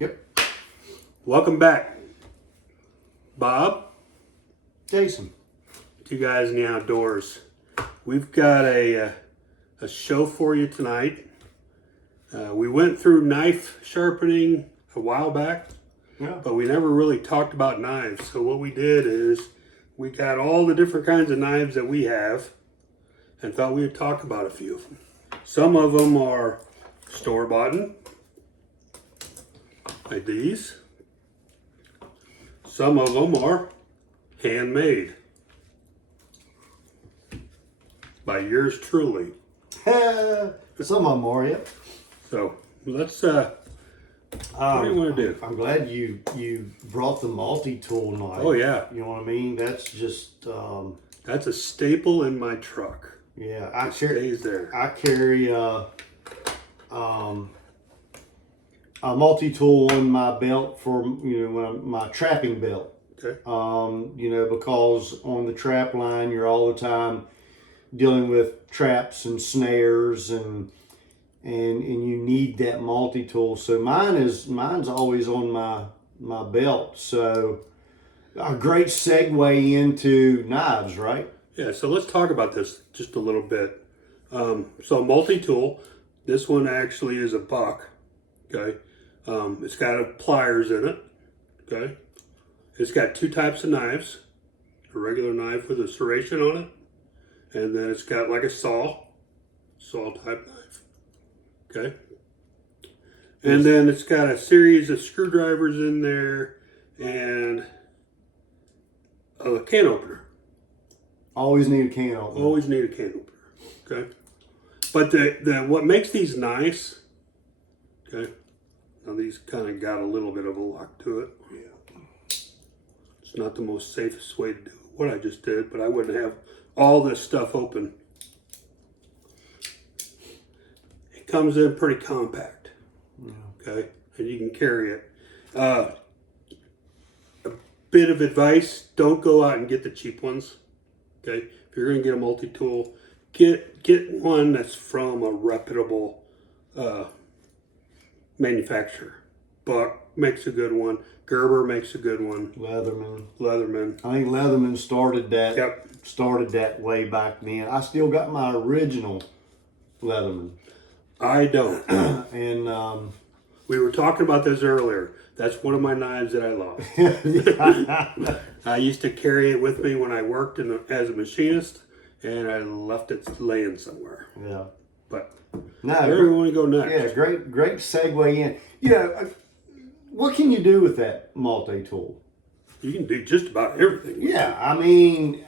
Yep. Welcome back, Bob. Jason. Two guys in the outdoors. We've got a show for you tonight. We went through knife sharpening a while back, Yeah. but we never really talked about knives. So what we did is we got all the different kinds of knives that we have and thought we would talk about a few of them. Some of them are store-bought, like these. Some of them are handmade by yours truly. Some of them are, yep. So let's what do you want to do? I'm glad you brought the multi-tool knife. Oh yeah, You know what I mean? That's just that's a staple in my truck. yeah. It stays there. I carry a multi-tool on my belt for when my trapping belt. Okay. Because on the trap line you're all the time dealing with traps and snares and you need that multi-tool. So mine's always on my belt. So a great segue into knives, right? Yeah. So let's talk about this just a little bit. So multi-tool. This one actually is a buck. Okay. It's got pliers in it. Okay. It's got two types of knives. A regular knife with a serration on it. And then it's got like a saw type knife. Okay. And then it's got a series of screwdrivers in there and a can opener. Always need a can opener. Always need a can opener. Okay. But the what makes these nice, okay, now these kind of got a little bit of a lock to it. Yeah. It's not the most safest way to do what I just did, but I wouldn't have all this stuff open. It comes in pretty compact. Yeah. Okay, and you can carry it. A bit of advice: don't go out and get the cheap ones. Okay, if you're going to get a multi-tool, get one that's from a reputable manufacturer. Buck makes a good one. Gerber makes a good one. Leatherman. I think Leatherman started that. Yep. Started that way back then. I still got my original Leatherman, I don't. and We were talking about this earlier. That's one of my knives that I lost. I used to carry it with me when I worked as a machinist, and I left it laying somewhere. yeah. But No, where do we want to go next? yeah, great segue in. What can you do with that multi-tool? You can do just about everything. Yeah, I mean,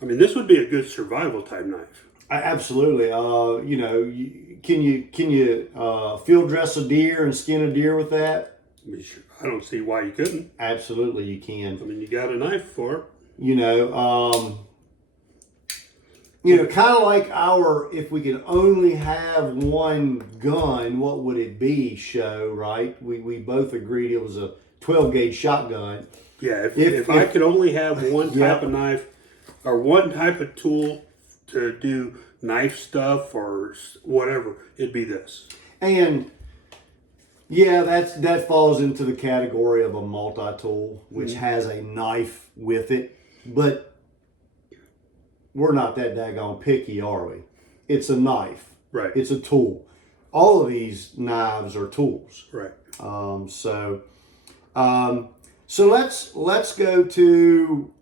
this would be a good survival type knife. absolutely. Can you field dress a deer and skin a deer with that? I don't see why you couldn't. Absolutely, you can. You got a knife for it. Kind of like if we could only have one gun, what would it be? Show, right? We both agreed it was a 12 gauge shotgun. Yeah, if I could only have one type of knife or one type of tool to do knife stuff or whatever, it'd be this. And yeah, that falls into the category of a multi-tool, which has a knife with it. But we're not that daggone picky, are we? It's a knife. Right. It's a tool. All of these knives are tools. Right. So let's go to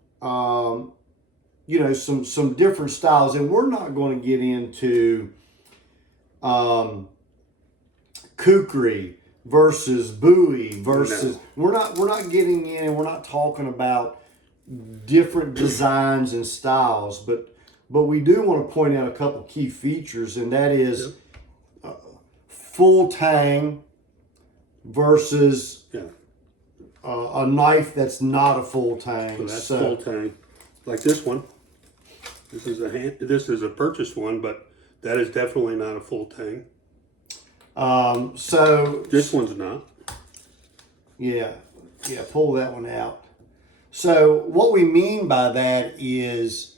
some different styles, and we're not going to get into kukri versus Bowie versus. No. We're not getting in, and we're not talking about different designs and styles, but we do want to point out a couple key features, and that is full tang versus a knife that's not a full tang. So that's full tang, like this one. This is a purchased one, but that is definitely not a full tang. So this one's not. Yeah, pull that one out. So what we mean by that is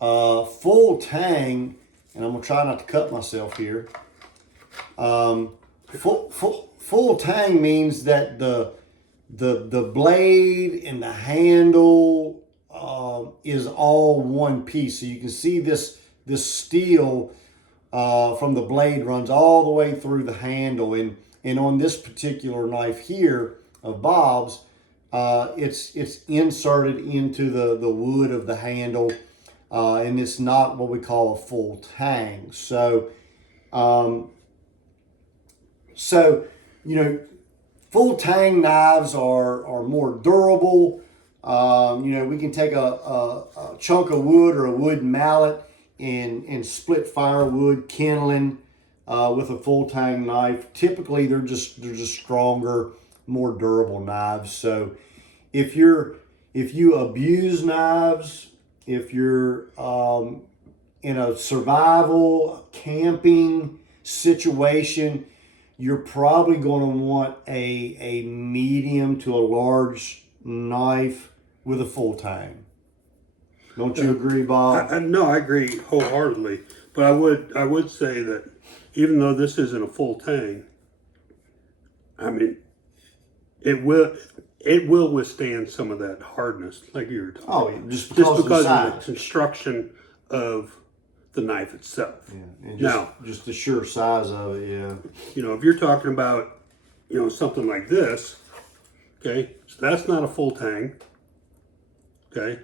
full tang, and I'm gonna try not to cut myself here. Full tang means that the blade and the handle is all one piece. So you can see this steel from the blade runs all the way through the handle, and on this particular knife here of Bob's, it's inserted into the wood of the handle, and it's not what we call a full tang. So, you know, full tang knives are more durable. You know, we can take a chunk of wood or a wooden mallet and split firewood, kindling with a full tang knife. Typically, they're just stronger, more durable knives. So, if you abuse knives, if you're in a survival camping situation, you're probably going to want a medium to a large knife with a full tang. Don't you agree, Bob? No, I agree wholeheartedly. But I would say that even though this isn't a full tang, I mean, it will withstand some of that hardness, like you were talking Oh, about. just because of the size. of the construction of the knife itself. Yeah, and Now, just the sheer size of it, yeah. you know, if you're talking about, you know, something like this, okay, so that's not a full tang, okay?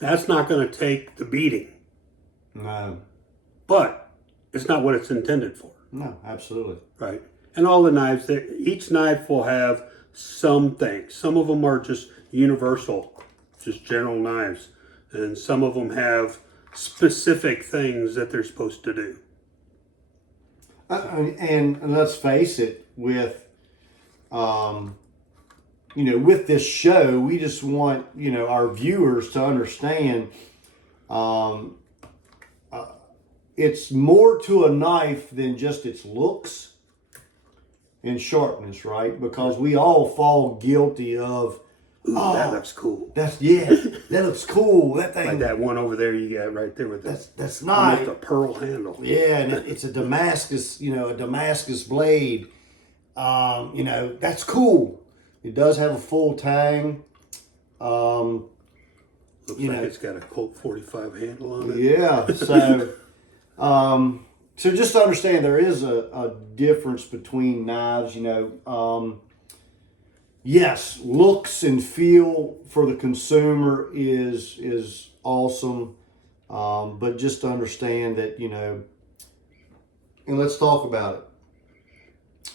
That's not going to take the beating, No, but it's not what it's intended for, no, absolutely. right? And all the knives, each knife will have some things. Some of them are just universal, just general knives, and some of them have specific things that they're supposed to do. And let's face it, with you know, with this show, we just want, you know, our viewers to understand it's more to a knife than just its looks and sharpness, right? Because we all fall guilty of, Ooh, that looks cool. that looks cool. That thing, Like that one over there you got right there with that's nice. almost a pearl handle. Yeah, and it's a Damascus, you know, a Damascus blade. You know, that's cool. It does have a full tang. Looks You like know. it's got a Colt 45 handle on it. Yeah, so so just to understand, there is a difference between knives. You know, yes, looks and feel for the consumer is awesome, but just to understand that, you know, and let's talk about it.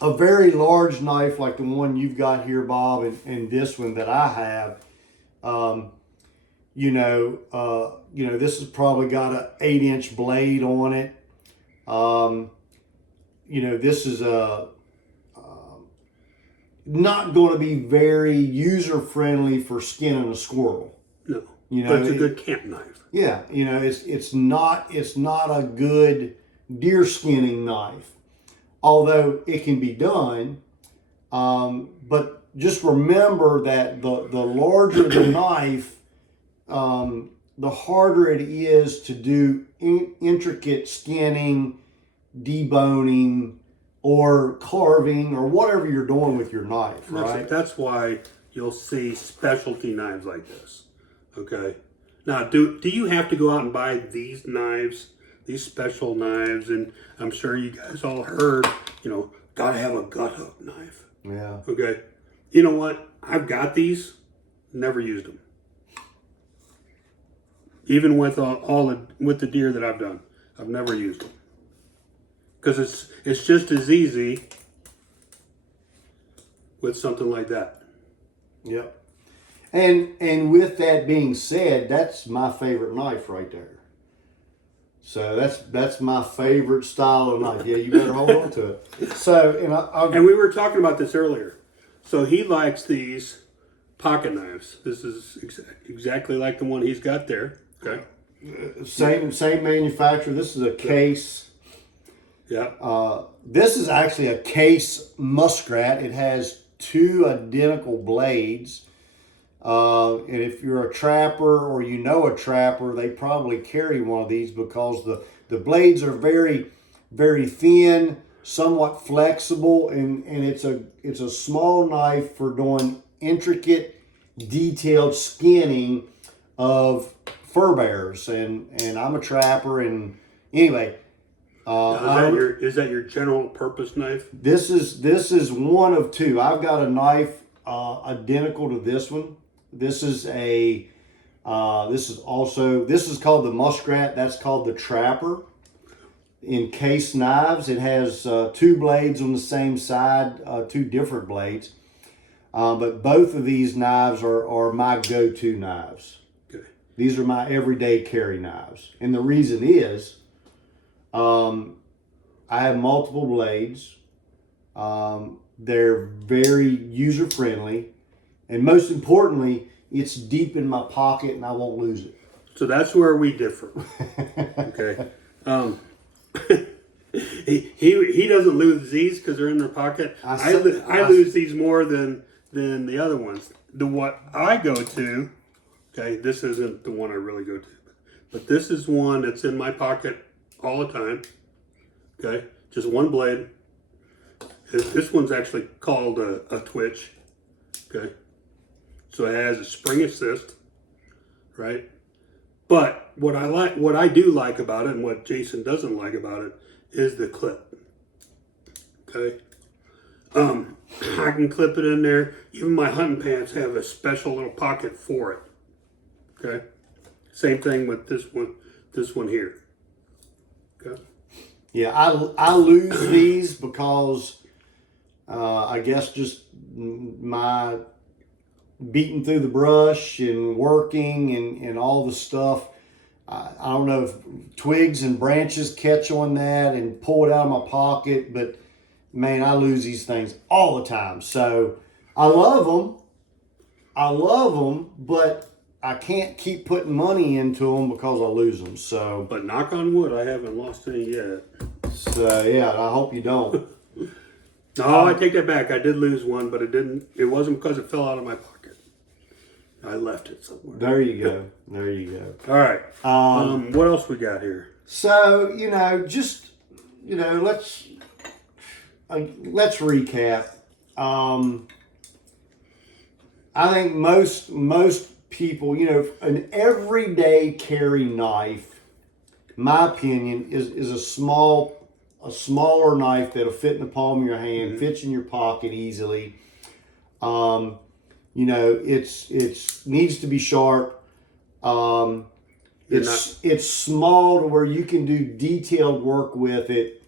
A very large knife like the one you've got here, Bob, and this one that I have, you know, this has probably got an 8-inch blade on it. You know, this is not going to be very user friendly for skinning a squirrel. No, You know, but it's a good camp knife. Yeah, you know, it's not a good deer skinning knife, although it can be done. But just remember that the larger the knife, the harder it is to do intricate skinning, deboning, or carving, or whatever you're doing with your knife, right? That's why you'll see specialty knives like this. Okay. Now, do you have to go out and buy these knives, these special knives? And I'm sure you guys all heard, you know, gotta have a gut hook knife. Yeah. Okay. You know what? I've got these, never used them. Even with with the deer that I've done, I've never used them. Because it's just as easy with something like that. Yep. And with that being said, that's my favorite knife right there. So that's my favorite style of knife. Yeah, you better hold on to it. So and we were talking about this earlier. So he likes these pocket knives. This is exactly like the one he's got there. Okay. Same manufacturer. This is a Case. Yeah. This is actually a Case Muskrat. It has 2 identical blades. And if you're a trapper or you know a trapper, they probably carry one of these because the blades are very, very thin, somewhat flexible, and it's a small knife for doing intricate, detailed skinning of fur bears. And I'm a trapper, and anyway. Now, is that your general purpose knife? This is one of two. I've got a knife identical to this one. This is called the Muskrat. That's called the Trapper. In case knives, it has two blades on the same side, two different blades. But both of these knives are my go-to knives. Okay. These are my everyday carry knives, and the reason is, I have multiple blades. They're very user friendly, and most importantly, it's deep in my pocket and I won't lose it. So that's where we differ. Okay. He doesn't lose these because they're in their pocket. I lose these more than the other ones. The what I go to, okay, this isn't the one I really go to, but this is one that's in my pocket all the time. Okay, just one blade. This one's actually called a Twitch. Okay, so it has a spring assist, right? But what I do like about it, and what Jason doesn't like about it, is the clip. Okay, I can clip it in there. Even my hunting pants have a special little pocket for it. Okay, same thing with this one. This one here. Okay. Yeah, I lose these because I guess just my beating through the brush and working and all the stuff. I don't know if twigs and branches catch on that and pull it out of my pocket, but man, I lose these things all the time. So I love them, but I can't keep putting money into them because I lose them. So, but knock on wood, I haven't lost any yet. So yeah, I hope you don't. No, I take that back. I did lose one, but it wasn't because it fell out of my pocket. I left it somewhere. There you go. There you go. All right. What else we got here? So let's recap. I think most people, an everyday carry knife, my opinion, is a smaller knife that'll fit in the palm of your hand, fits in your pocket easily. It's needs to be sharp. It's small to where you can do detailed work with it.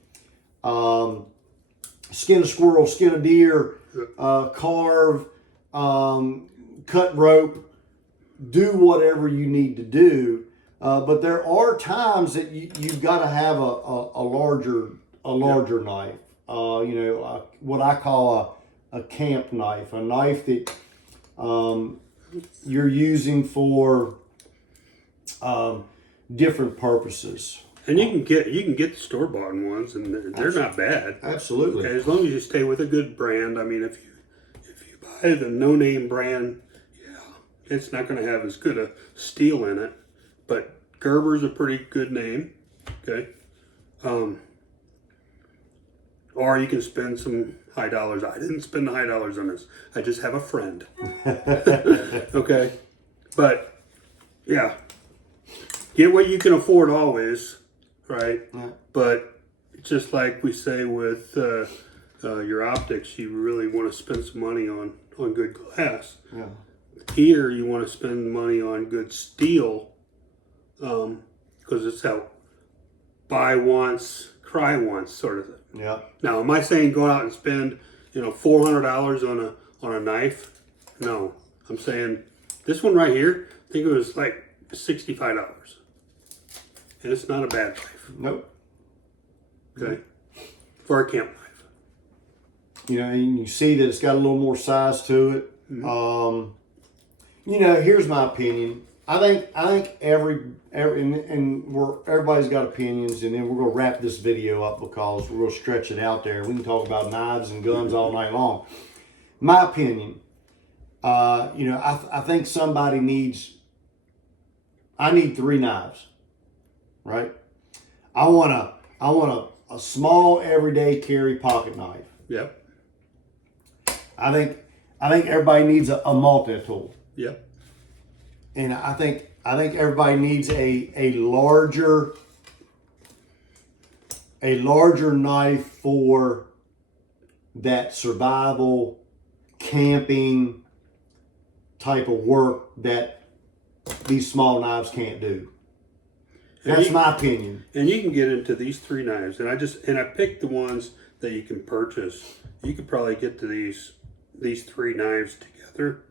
Skin a squirrel, skin a deer, carve, cut rope, do whatever you need to do. But there are times that you've got to have a larger knife. What I call a camp knife, a knife that you're using for different purposes. And you can get the store bought ones, and they're not bad. Absolutely. Okay, as long as you stay with a good brand. I mean, if you buy the no name brand, yeah, it's not going to have as good a steel in it. But Gerber's a pretty good name. Okay. Or you can spend some high dollars. I didn't spend the high dollars on this. I just have a friend. Okay. But yeah, get what you can afford always, right? Yeah. But just like we say with your optics, you really want to spend some money on good glass. Yeah. Here, you want to spend money on good steel, because it's how buy once, cry once sort of thing. Yeah. Now, am I saying go out and spend $400 on a knife? No, I'm saying this one right here. I think it was like $65, and it's not a bad knife. Nope. Okay, for a camp knife. And you see that it's got a little more size to it. Mm-hmm. Here's my opinion. I think everybody's got opinions, and then we're gonna wrap this video up because we're gonna stretch it out there. We can talk about knives and guns all night long. My opinion, I think I need 3 knives, right? I want a a small everyday carry pocket knife. Yep. I think everybody needs a multi-tool. Yep. And I think everybody needs a larger knife for that survival camping type of work that these small knives can't do. That's my opinion. And you can get into these 3 knives, and I picked the ones that you can purchase. You could probably get to these 3 knives together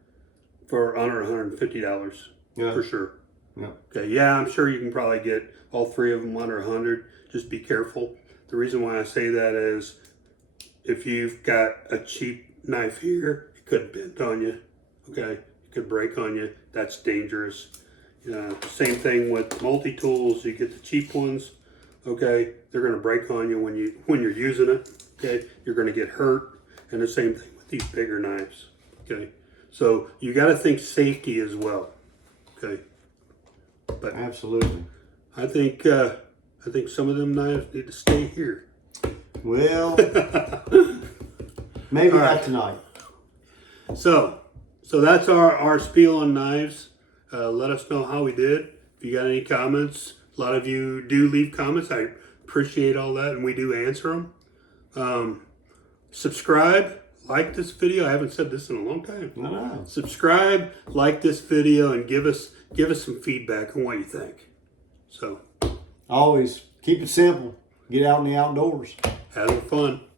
for under $150. Yeah. For sure. Yeah. Okay, yeah, I'm sure you can probably get all 3 of them under 100. Just be careful. The reason why I say that is if you've got a cheap knife here, it could bend on you. Okay, it could break on you. That's dangerous. Same thing with multi-tools. You get the cheap ones. Okay, they're going to break on you when you're using it. Okay, you're going to get hurt. And the same thing with these bigger knives. Okay, so you got to think safety as well. Okay, but Absolutely. I think some of them knives need to stay here. Well, maybe not tonight. So that's our spiel on knives. Let us know how we did. If you got any comments, a lot of you do leave comments. I appreciate all that, and we do answer them. Subscribe, like this video. I haven't said this in a long time. No. Subscribe, like this video, and give us some feedback on what you think. So Always keep it simple. Get out in the outdoors. having fun.